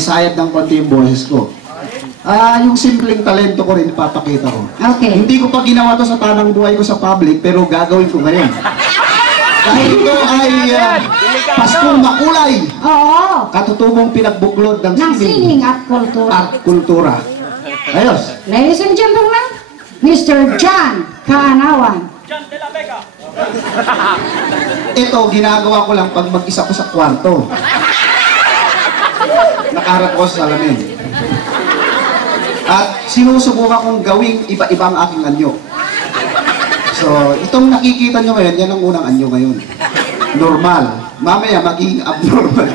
may sayad ng konti yung boses ko. Yung simpleng talento ko rin ipapakita ko. Okay. Hindi ko pa ginawa to sa tanang buhay ko sa public, pero gagawin ko ngayon. Dahil ito ay Paskong Makulay. Oo. Katutubong pinagbuklod ng sining at kultura. At kultura. Ayos. Ladies and gentlemen, Mr. John Kaanawan. John de la Vega. Ito, ginagawa ko lang pag mag-isa ko sa kwarto. Nakaharap ko sa salamin. At sinusubukan kong gawing iba-iba ang aking anyo. So, itong nakikita nyo ngayon, yan ang unang anyo ngayon. Normal. Mamaya, magiging abnormal.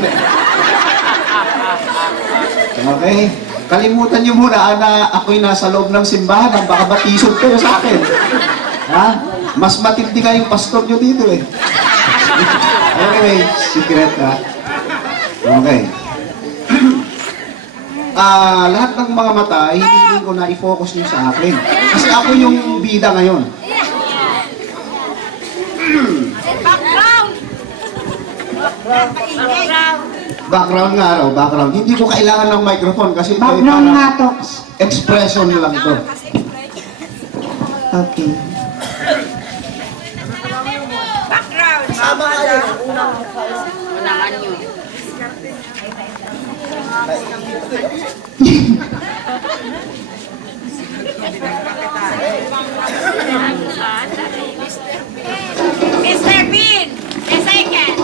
Okay? Kalimutan nyo muna na ako'y nasa loob ng simbahan, baka batisod kayo sa akin. Ha? Mas matindi nga yung pastor nyo dito eh. Anyway, secret ha. Okay. Lahat ng mga mata, hindi ko na i-focus nyo sa akin. Kasi ako yung bida ngayon. Background nga raw, background. Hindi ko kailangan ng microphone kasi ito ay parang expression lang to. Okay. Background. Kasama ka yun. Unang anyo. Mr. Bean, the second.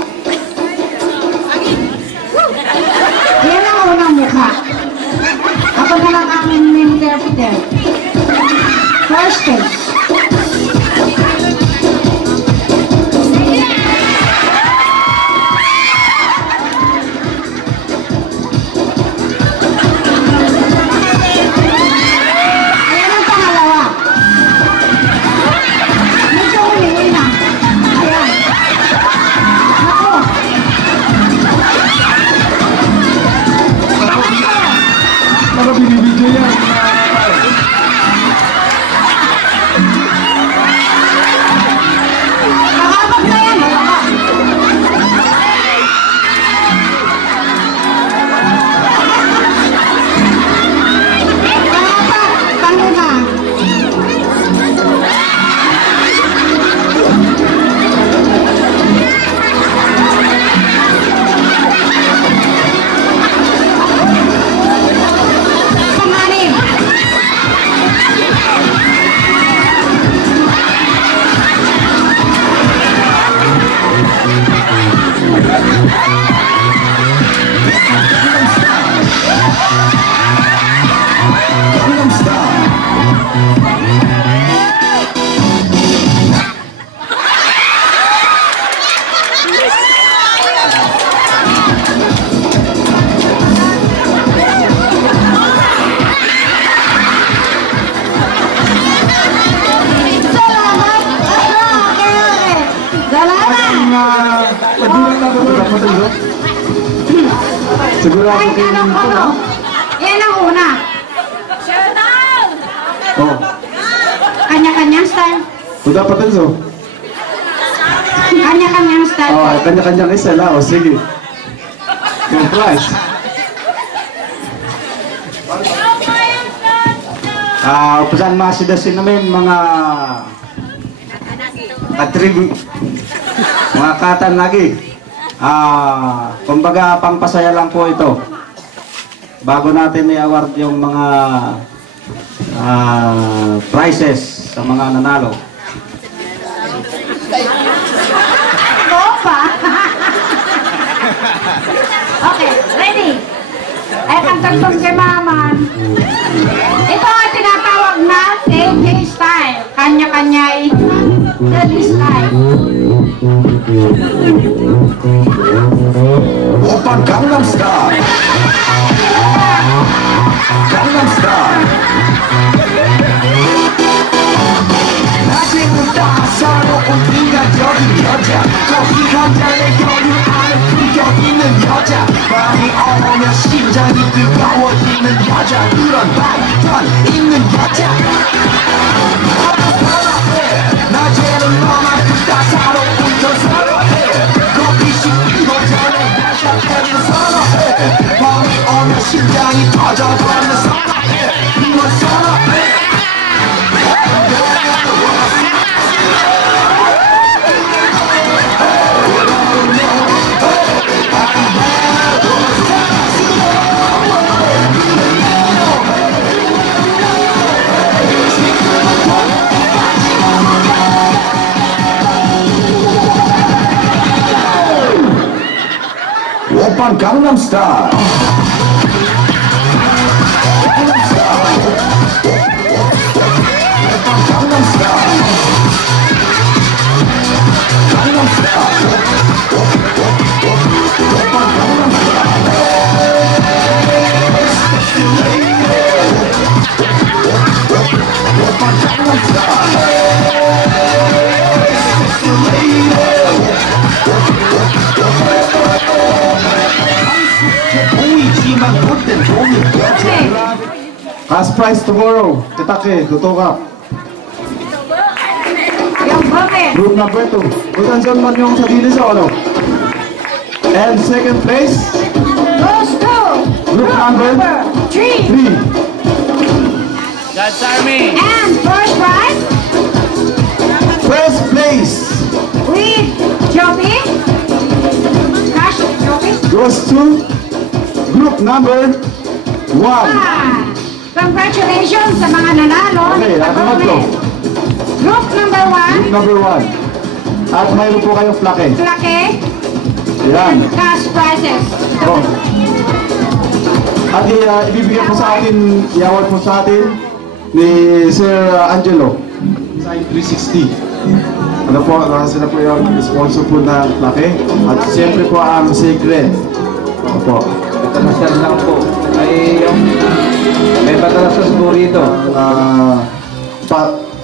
Yan ang unang mukha. Ako na lang ang interpreter. First stage. Sigurado kayo ng ito, no? Yan ang una. Showdown! Oh. Kanya-kanyang style. Ito dapat din, so? Kanya-kanyang style. Oh, kanya-kanyang isa na. O, sige. Yung price. Upasan masidasin namin mga katribu, mga katan lagi. Kumbaga pangpasaya lang po ito. Bago natin i-award yung mga prizes sa mga nanalo. Opa! Okay, ready? Ay, pagtagpag kay Maman. Ito ang tinatawag na AK style. Kanya-kanya'y dali style. Opa Gangnam Style. Gangnam Style. 아직부터 서러운 네가 여긴 여자 커피 한 잔에 여유 안에 품격 있는 여자 밤이 오면 심장이 뜨거워지는 여자 그런 발전 있는 여자 낮에는 너만 따사로운 저 서러해 커피 식기도 전에 다시 선어해 밤이 오면 심장이 터져버리는 상황에 이워서라 오빤 강남 스타일 보이지만 못된 돈이 Cash prize tomorrow. Kitake, tutok. Yung bucket. Group number 2. Butansan man yung sa dilis o ano? And second place, Goes to group number 3. 3. God's Army. And first prize First place with Joby. Cash Joby. goes to group number 1. Congratulations sa mga nanalo. Okay, nakamot ko. Group number 1. Group number 1. At mayroon po kayong plaque. Plaque Yan. and cash prizes. Oh. At ibibigay po sa atin, iaward po sa atin ni Sir Angelo. Sign 360. Ano po, sila po yung sponsor po ng plaque. At siyempre po ang Secret. Ano po. International lang po. Ay, yung may padalasas po rito.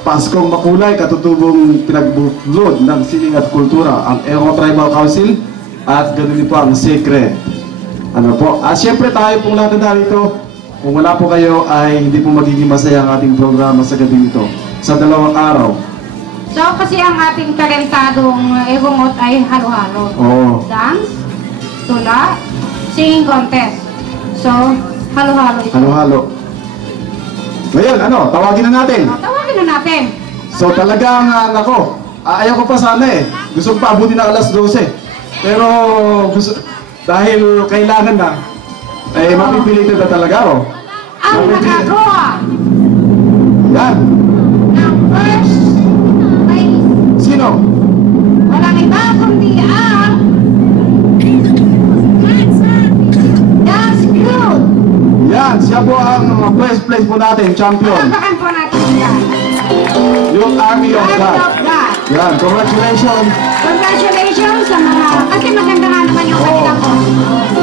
Paskong Makulay, katutubong pinagbuklod ng sining at kultura, ang Eco Tribal Council, at ganoon din po ang Secret. Ano po? Siyempre tayo pong lahat na dito, kung wala po kayo ay hindi po magiging masaya ang ating programa sa gabi ito. Sa 2 araw. So kasi ang ating talentadong egongot ay halo-halo. Oo. Dance, tula, singing contest. So, halo-halo ito. Halo-halo. Ngayon, tawagin na natin. Tawagin na natin. So talagang, ayaw ko pa sana eh. Gusto ko pa abutin na alas 12. Pero, dahil kailangan na, mapipilitin na talaga ako. Ang nakakuha Yan. ng first place. Sino? Walang iba kundi ang Dance Group. Yan, siya po ang first place po natin, champion. Tapakan po natin yan. Yung Army of Army God. of God. Yan, congratulations. Congratulations sa mga, kasi maganda nga naman yung kanilang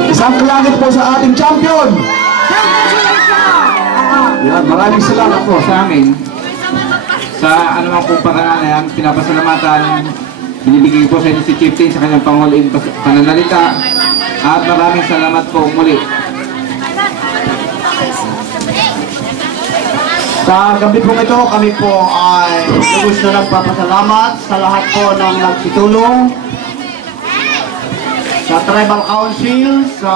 Isang langit po sa ating champion. Congratulations! Yan, maraming salamat po. Sa amin, sa anumang pong paraan na yan, pinapasalamatan, binibigay po sa inyo si Chieftain sa kanyang panguling pananalita. At maraming salamat po muli. Sa gabi pong ito, kami po ay lubos na nagpapasalamat sa lahat po ng nagtutulong sa Tribal Council, sa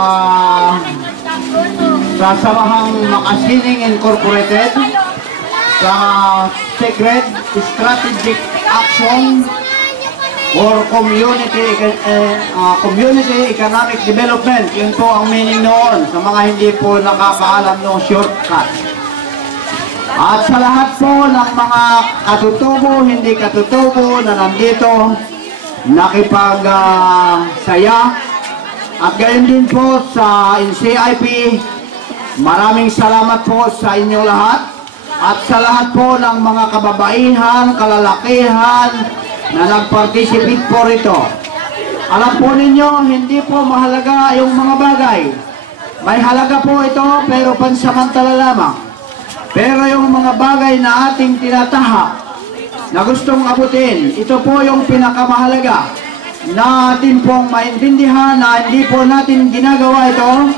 Samahang Makasining Incorporated, sa Secret Strategic Action for Community Economic Development. Yun po ang meaning noon sa mga hindi po nakakaalam ng shortcut. At sa lahat po ng mga katutubo, hindi katutubo na nandito, nakipagsaya. At gayon din po sa NCIP, maraming salamat po sa inyo lahat. At sa lahat po ng mga kababaihan, kalalakihan na nag-participate po rito. Alam po ninyo, hindi po mahalaga yung mga bagay. May halaga po ito, pero pansamantala lamang. Pero yung mga bagay na ating tinatahak na gustong abutin, ito po yung pinakamahalaga na atin pong maintindihan na hindi po natin ginagawa ito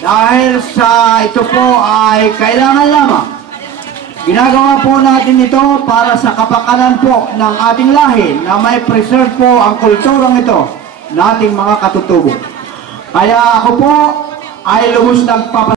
dahil sa ito po ay kailangan lamang. Ginagawa po natin ito para sa kapakanan po ng ating lahi na may preserve po ang kulturang ito na ating mga katutubo. Kaya ako po ay lubos nagpapasalamat.